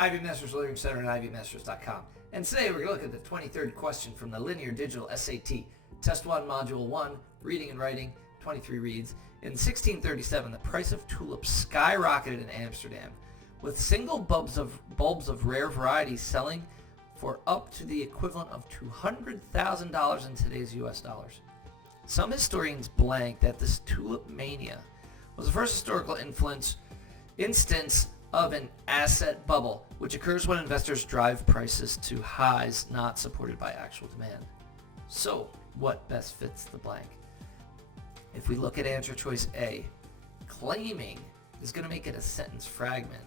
Ivy Masters Learning Center at ivymasters.com. And today we're going to look at the 23rd question from the Linear Digital SAT. Test 1, Module 1, Reading and Writing, 23 reads. In 1637, the price of tulips skyrocketed in Amsterdam, with single bulbs of rare varieties selling for up to the equivalent of $200,000 in today's US dollars. Some historians blank that this tulip mania was the first historical instance of an asset bubble, which occurs when investors drive prices to highs not supported by actual demand. So, what best fits the blank? If we look at answer choice A, claiming is going to make it a sentence fragment.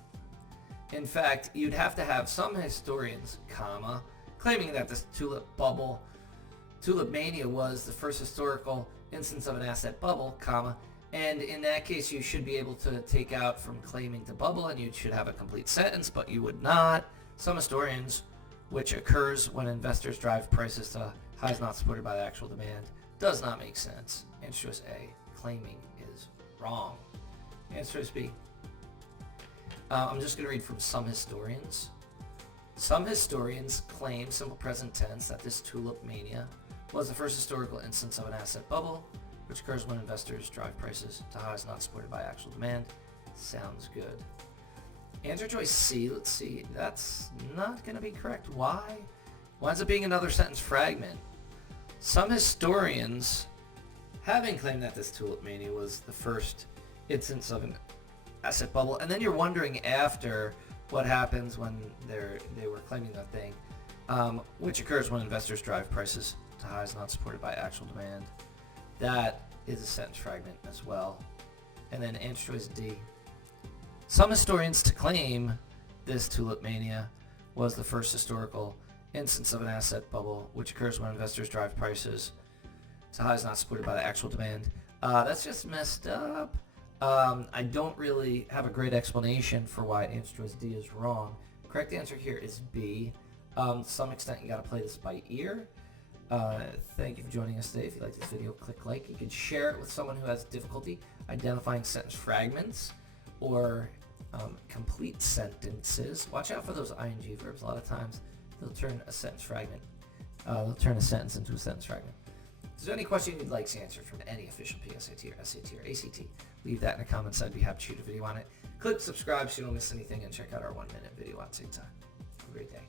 In fact, you'd have to have some historians, comma, claiming that this tulip mania was the first historical instance of an asset bubble, comma, and in that case you should be able to take out from claiming to bubble and you should have a complete sentence, but you would not. Some historians, which occurs when investors drive prices to highs not supported by the actual demand, does not make sense. Answer choice A, claiming is wrong. Answer choice B. I'm just going to read from some historians. Some historians claim, simple present tense, that this tulip mania was the first historical instance of an asset bubble, which occurs when investors drive prices to highs not supported by actual demand. Sounds good. Answer choice C, let's see, that's not going to be correct. Why? Winds up being another sentence fragment. Some historians, having claimed that this tulip mania was the first instance of an asset bubble, and then you're wondering after what happens when they were claiming that thing, which occurs when investors drive prices to highs not supported by actual demand. That is a sentence fragment as well. And then answer choice D. Some historians to claim this tulip mania was the first historical instance of an asset bubble, which occurs when investors drive prices to highs not supported by the actual demand. That's just messed up. I don't really have a great explanation for why answer choice D is wrong. Correct answer here is B. To some extent, you got to play this by ear. Thank you for joining us today. If you like this video, click like. You can share it with someone who has difficulty identifying sentence fragments or complete sentences. Watch out for those ing verbs. A lot of times they'll turn a sentence fragment. They'll turn a sentence into a sentence fragment. If there's any question you'd like answered from any official PSAT or SAT or ACT, leave that in the comments. I'd be happy to shoot a video on it. Click subscribe so you don't miss anything, and check out our 1-minute video on TikTok. Have a great day.